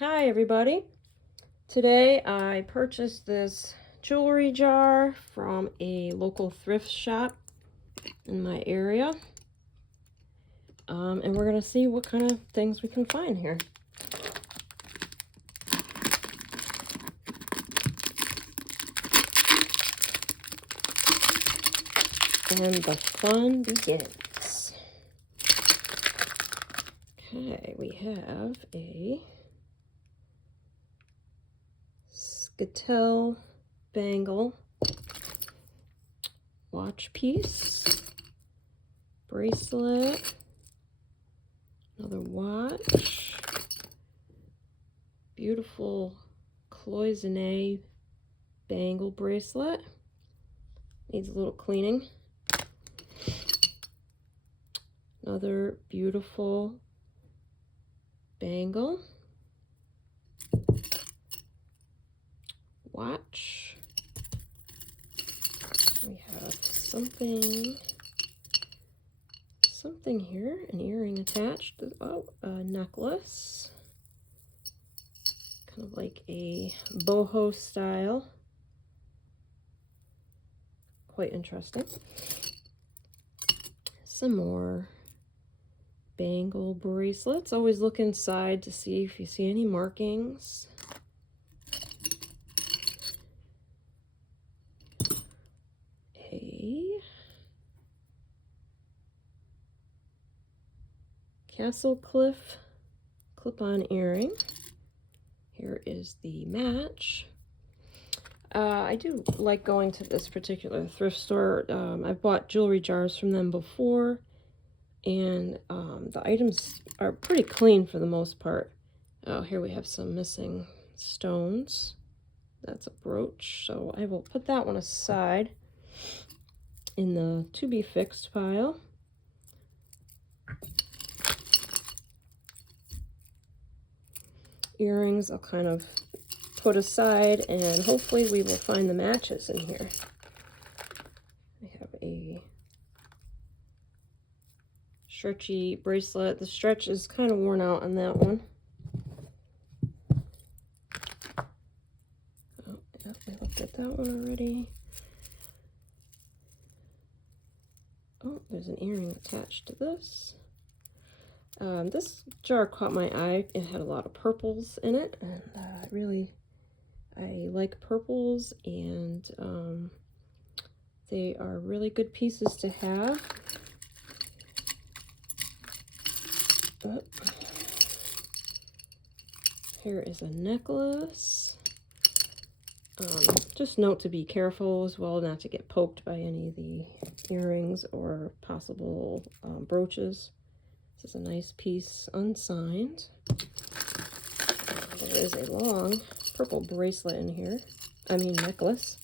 Hi everybody. Today I purchased this jewelry jar from a local thrift shop in my area. And we're going to see what kind of things we can find here. And the fun begins. Okay, we have a Skatel bangle watch piece, bracelet, another watch, beautiful cloisonne bangle bracelet, needs a little cleaning, another beautiful bangle, watch. We have something here, an earring attached. Oh, a necklace, kind of like a boho style. Quite interesting. Some more bangle bracelets. Always look inside to see if you see any markings. A Castle Cliff clip-on earring. Here is the match. I do like going to this particular thrift store. I've bought jewelry jars from them before, and the items are pretty clean for the most part. Oh, here we have some missing stones. That's a brooch, so I will put that one aside in the to be fixed pile. Earrings I'll kind of put aside, and hopefully we will find the matches in here. We have a stretchy bracelet. The stretch is kind of worn out on that one. Oh, yeah, I looked at that one already. Oh, there's an earring attached to this. This jar caught my eye. It had a lot of purples in it, and I like purples, and they are really good pieces to have. Oh. Here is a necklace. Just note to be careful as well, not to get poked by any of the earrings or possible brooches. This is a nice piece, unsigned. There is a long purple bracelet in here. Necklace.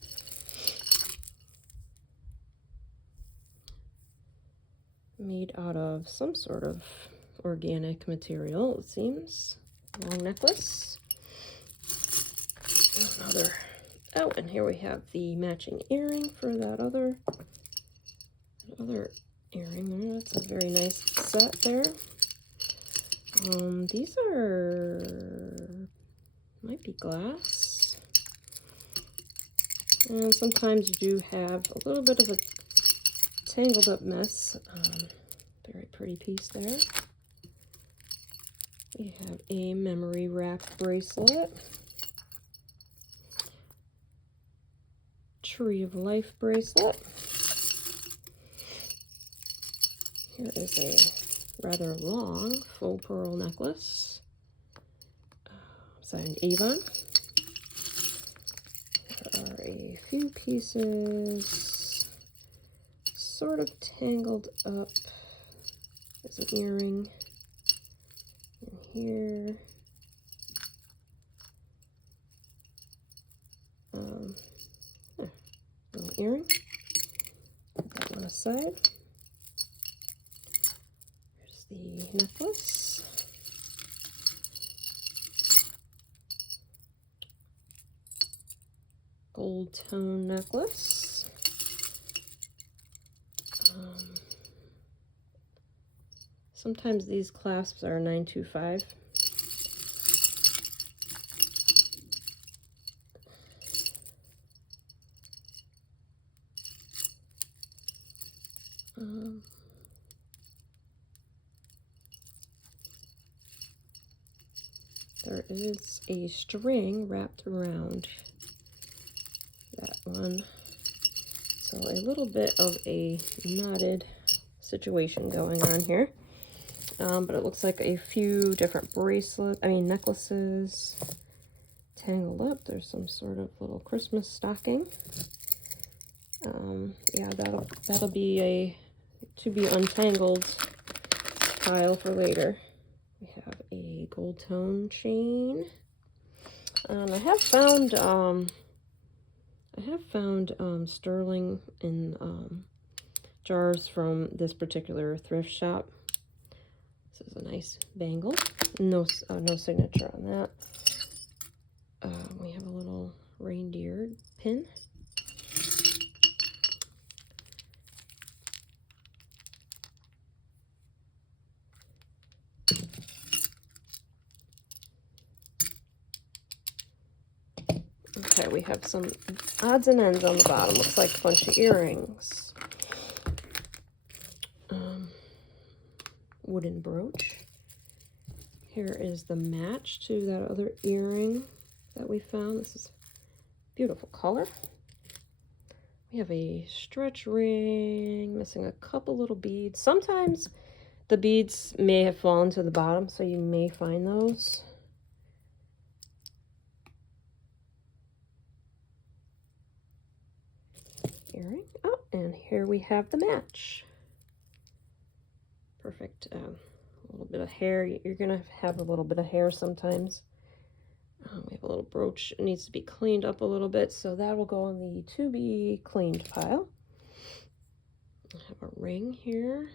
Made out of some sort of organic material, it seems. Long necklace. Another. Oh, and here we have the matching earring for that other earring. That's a very nice set there. These might be glass. And sometimes you do have a little bit of a tangled up mess. Very pretty piece there. We have a memory wrapped bracelet. Tree of Life bracelet. Here is a rather long faux pearl necklace. Signed Avon. There are a few pieces sort of tangled up. There's an earring in here. Little earring. Put that one aside. Here's the necklace. Gold tone necklace. Sometimes these clasps are 925. there is a string wrapped around that one. So a little bit of a knotted situation going on here. But it looks like a few different necklaces tangled up. There's some sort of little Christmas stocking. Yeah, that'll be a to be untangled pile for later. We have a gold tone chain. I have found sterling in jars from this particular thrift shop. This is a nice bangle. No signature on that. We have a little reindeer pin. Okay, we have some odds and ends on the bottom. Looks like a bunch of earrings. Wooden brooch. Here is the match to that other earring that we found. This is a beautiful color. We have a stretch ring, missing a couple little beads. Sometimes the beads may have fallen to the bottom, so you may find those. Earring. Oh, and here we have the match. Perfect. A little bit of hair. You're gonna have a little bit of hair sometimes. We have a little brooch. It needs to be cleaned up a little bit, so that will go in the to be cleaned pile. I have a ring here.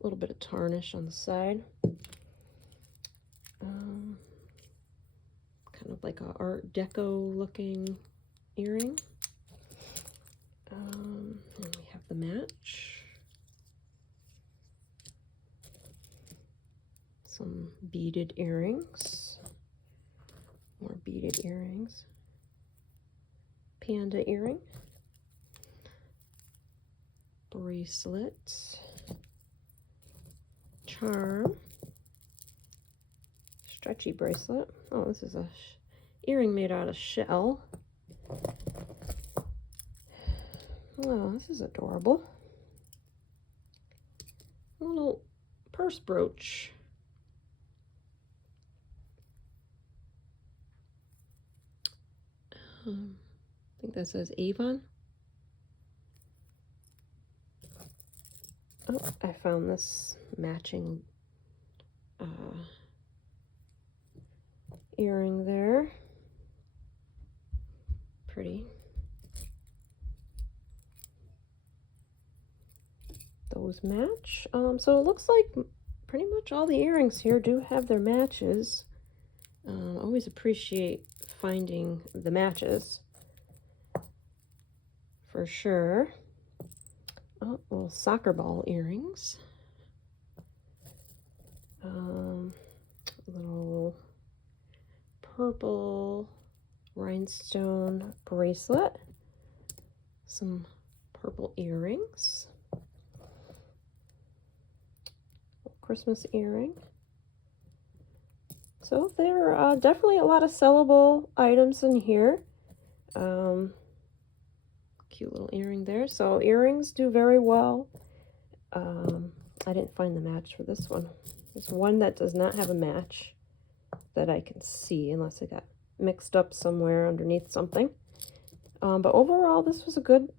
A little bit of tarnish on the side. Kind of like a Art Deco looking earring. And we have the match. Some beaded earrings. More beaded earrings. Panda earring. Bracelet. Charm. Stretchy bracelet. Oh, this is a earring made out of shell. Oh, this is adorable. A little purse brooch. I think that says Avon. Oh, I found this matching earring there. Pretty. Those match. So it looks like pretty much all the earrings here do have their matches. Always appreciate finding the matches for sure. Oh, little soccer ball earrings. Little purple rhinestone bracelet. Some purple earrings. Christmas earring. So there are definitely a lot of sellable items in here. Cute little earring there. So earrings do very well. I didn't find the match for this one. There's one that does not have a match that I can see, unless it got mixed up somewhere underneath something. But overall, this was a good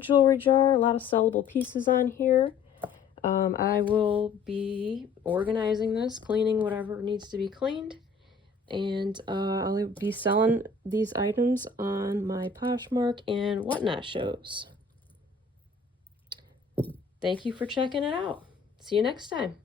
jewelry jar. A lot of sellable pieces on here. I will be organizing this, cleaning whatever needs to be cleaned, and I'll be selling these items on my Poshmark and whatnot shows. Thank you for checking it out. See you next time.